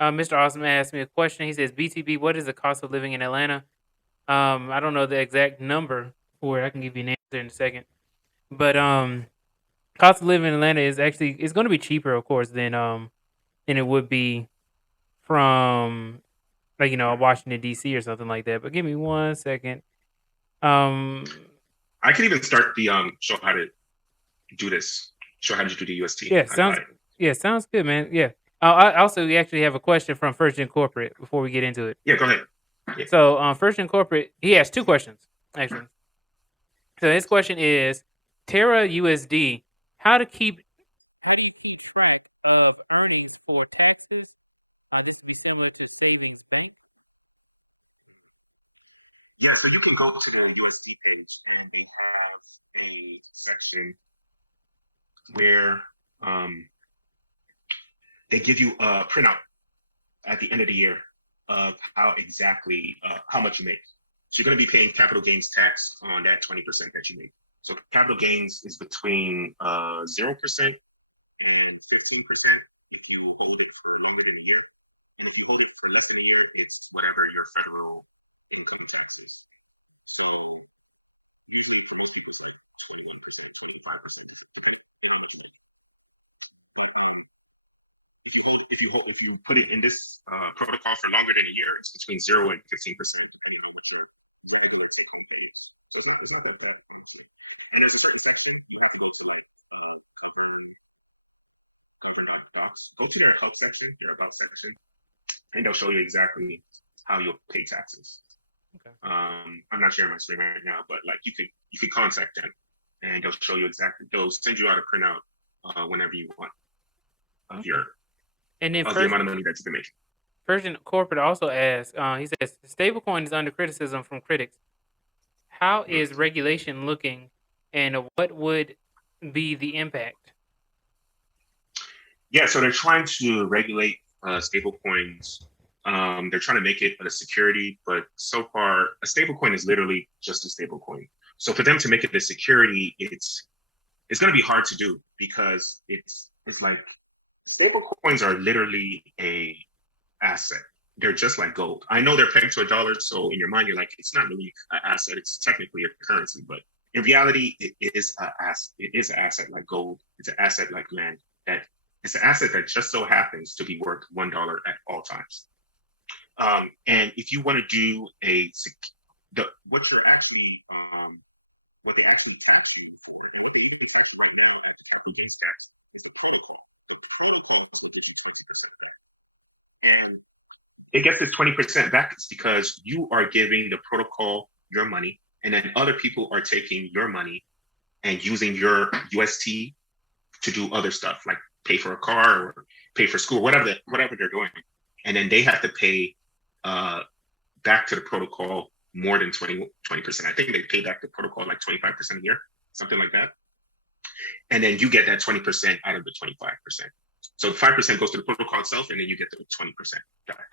Mr. Awesome asked me a question. He says, BTB, what is the cost of living in Atlanta? I don't know the exact number for it. I can give you an answer in a second. But cost of living in Atlanta is actually it's going to be cheaper, of course, than it would be from like Washington D.C. or something like that. But give me 1 second. I can even start the show how to do this. Show how to do the UST. Sounds good, man. Yeah. We actually have a question from First Gen Corporate before we get into it. Yeah, go ahead. Yeah. So First Gen Corporate, he has 2 questions actually. So his question is, Terra USD, how do you keep track of earnings for taxes? This would be similar to savings bank. Yeah, so you can go to the USD page and they have a section where they give you a printout at the end of the year of how much you make. So you're going to be paying capital gains tax on that 20% that you make. So capital gains is between 0% and 15% if you hold it for longer than a year. And if you hold it for less than a year, it's whatever your federal income tax is. So usually it's like 21%, 25%. If you put it in this protocol for longer than a year, it's between 0 and 15%, depending on what your regular take home pay is. So it's not that bad. And there's a certain section you can go to docs. Go to their help section, their about section, and they'll show you exactly how you'll pay taxes. Okay. I'm not sharing my screen right now, but like you could contact them, and they'll show you exactly. They'll send you out a printout whenever you want of your and then the amount of money that you can make. First Gen Corporate also asks, he says, stablecoin is under criticism from critics. How is regulation looking, and what would be the impact? Yeah, so they're trying to regulate stablecoins. They're trying to make it a security, but so far, a stablecoin is literally just a stablecoin. So for them to make it a security, it's going to be hard to do because it's like stablecoins are literally a asset. They're just like gold. I know they're pegged to $1, so in your mind you're like, it's not really an asset. It's technically a currency, but in reality, it is an asset. It is an asset like gold. It's an asset like land. It's an asset that just so happens to be worth $1 at all times. And if you want to do what they actually tax you is the protocol. The protocol gives you 20% back. And it gets this 20% back because you are giving the protocol your money, and then other people are taking your money and using your UST to do other stuff like pay for a car or pay for school, whatever they're doing, and then they have to pay back to the protocol more than 20%. I think they pay back the protocol like 25% a year, something like that. And then you get that 20% out of the 25%. So 5% goes to the protocol itself, and then you get the 20% back.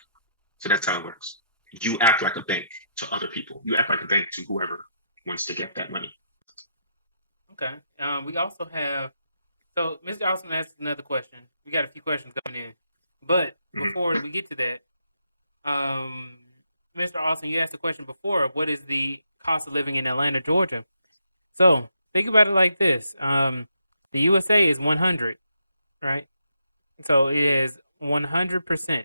So that's how it works. You act like a bank to other people. You act like a bank to whoever wants to get that money. Okay. We also have. So Mr. Austin asked another question. We got a few questions coming in, but before we get to that, Mr. Austin, you asked a question before. What is the cost of living in Atlanta, Georgia? So think about it like this: the USA is 100, right? So it is 100%.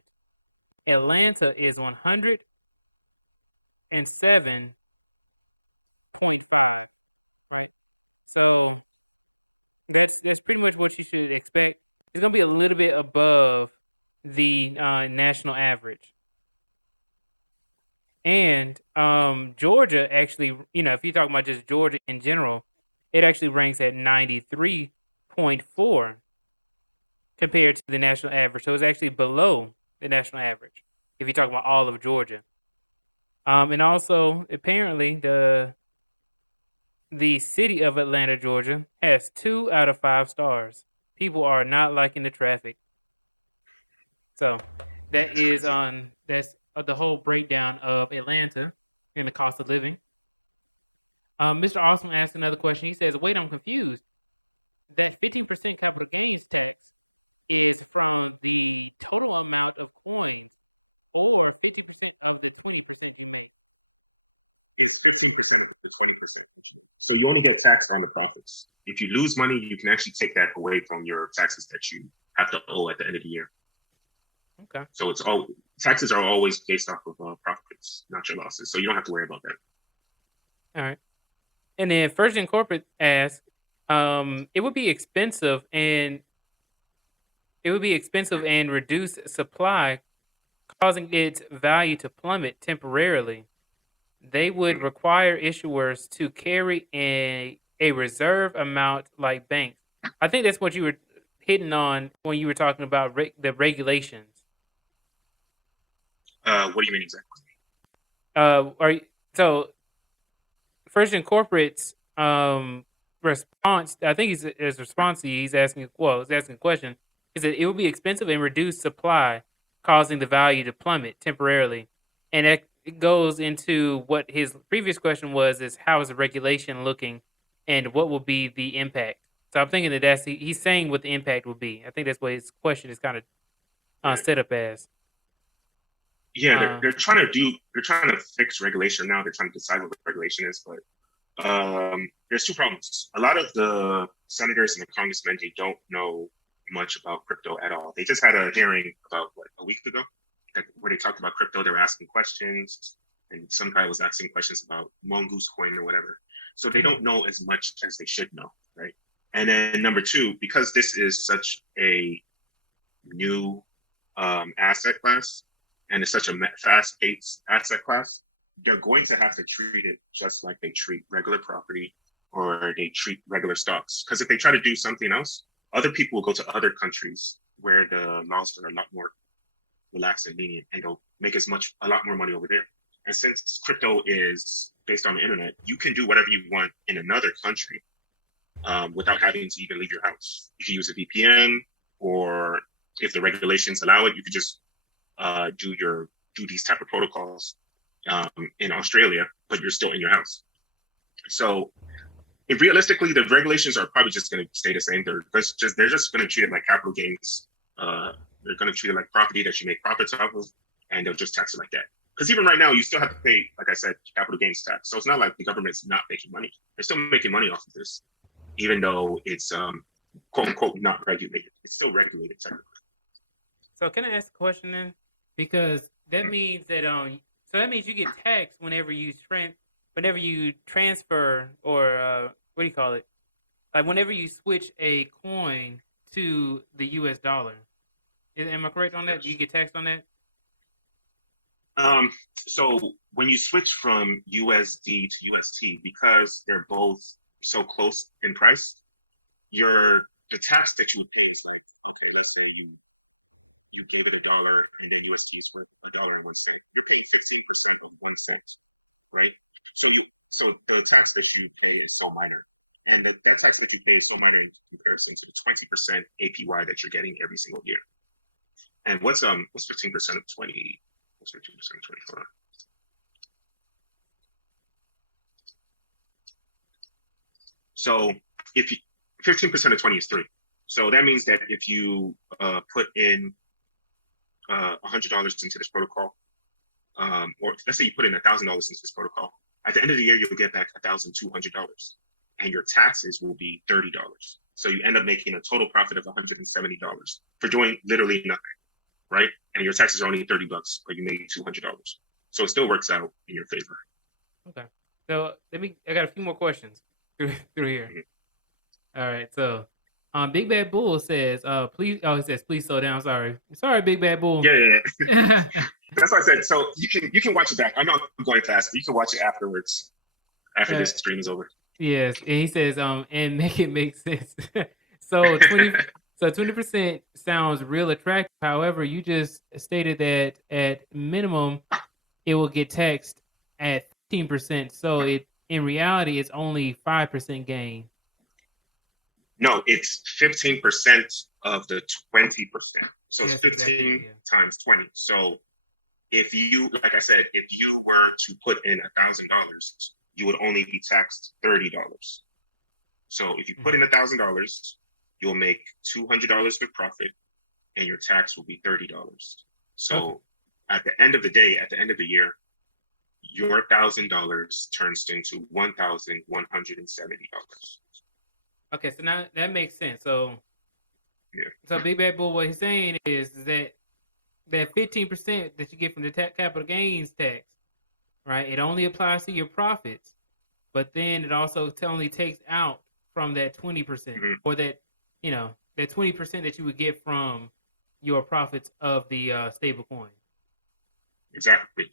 Atlanta is 107.5. So that's pretty much what you say. They expect it will be a little bit above the national average. And Georgia actually, if you're talking about just Georgia in general, it actually ranks at 93.4 compared to the national average. So it's actually below the national average when we talk about all of Georgia. And also, apparently, the city of Atlanta, Georgia, has 2 out of 5 stars. People are not liking the traffic. So that is that's a little breakdown of Atlanta and the cost of living. Mr. Austin asked another question. He says, wait a minute, that 50% capital gains tax is from the total amount of coins 15% of the 20%. So you only get taxed on the profits. If you lose money, you can actually take that away from your taxes that you have to owe at the end of the year. Okay. So it's all taxes are always based off of profits, not your losses. So you don't have to worry about that. All right. And then First Incorporate asks, it would be expensive and reduce supply, causing its value to plummet temporarily. They would require issuers to carry a reserve amount like banks. I think that's what you were hitting on when you were talking about the regulations. What do you mean exactly? So First Incorporate's response, I think his response to you, he's asking a question. He said it will be expensive and reduce supply, causing the value to plummet temporarily. And it goes into what his previous question was: is how is the regulation looking, and what will be the impact? So I'm thinking that he's saying what the impact will be. I think that's what his question is kind of set up as. Yeah, they're trying to fix regulation now. They're trying to decide what the regulation is, but there's two problems. A lot of the senators and the congressmen, they don't know much about crypto at all. They just had a hearing about a week ago where they talked about crypto. They were asking questions, and some guy was asking questions about Mongoose coin or whatever. So they don't know as much as they should know, right? And then number two, because this is such a new asset class, and it's such a fast-paced asset class, they're going to have to treat it just like they treat regular property or they treat regular stocks. Because if they try to do something else, other people will go to other countries where the laws are a lot more relaxed and lenient, and they'll make a lot more money over there. And since crypto is based on the internet, you can do whatever you want in another country without having to even leave your house. You can use a VPN, or if the regulations allow it, you could just do these type of protocols in Australia, but you're still in your house. So realistically, the regulations are probably just going to stay the same. They're just going to treat it like capital gains. They're going to treat it like property that you make profits off of, and they'll just tax it like that. Because even right now, you still have to pay, like I said, capital gains tax. So it's not like the government's not making money. They're still making money off of this, even though it's quote unquote not regulated. It's still regulated technically. So can I ask a question then? Because that means that so that means you get taxed whenever you transfer, or what do you call it? Like whenever you switch a coin to the US dollar. Am I correct on that? You get taxed on that? So when you switch from USD to UST, because they're both so close in price, the tax that you would pay is okay. Let's say you gave it $1, and then USD is worth $1.01. You're paying 15% of 1 cent, right? So the tax that you pay is so minor, and that tax that you pay is so minor in comparison to the 20% APY that you're getting every single year. And what's 15% of 20? What's 15% of 24? So 15% of 20 is 3. So that means that if you put in $100 into this protocol, or let's say you put in $1,000 into this protocol, at the end of the year, you'll get back $1,200, and your taxes will be $30. So you end up making a total profit of $170 for doing literally nothing, right? And your taxes are only $30, but you made $200. So it still works out in your favor. Okay. So I got a few more questions through here. Mm-hmm. All right. So Big Bad Bull says, please. Oh, he says, please slow down. Sorry, Big Bad Bull. Yeah. That's what I said. So you can watch it back. I know I'm going fast, but you can watch it afterwards, after this stream is over. Yes, and he says, and make it make sense. So 20% sounds real attractive. However, you just stated that at minimum it will get taxed at 15%. So in reality it's only 5% gain. No, it's 15% of the 20%. So it's 15 exactly, times 20. So if you, like I said, if you were to put in $1,000, you would only be taxed $30. So if you put in $1,000, you'll make $200 with profit, and your tax will be $30. So at the end of the day, at the end of the year, your $1,000 turns into $1,170. Okay, so now that makes sense. So, Yeah. so Big Bad Bull, what he's saying is that 15% that you get from the capital gains tax, right? It only applies to your profits, but then it also only takes out from that 20%, or that that 20% that you would get from your profits of the stable coin. Exactly.